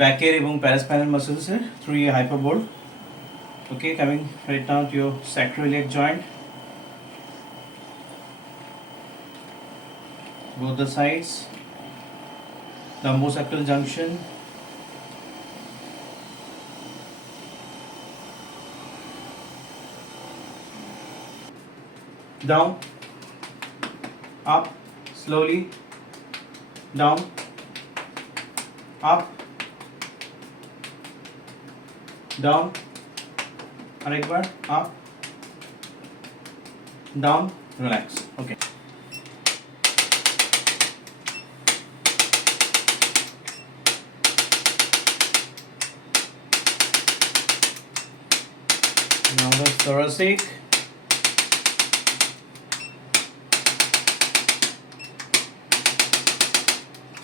ব্যাকের এবং প্যারাস্পাইনাল মাসেলসের through a hyperboard. Okay, coming right now to your sacroiliac joint, both the sides, lumbosacral junction, down, up, slowly, down, up, down, एक बार up, down, relax. Okay. Now the thoracic.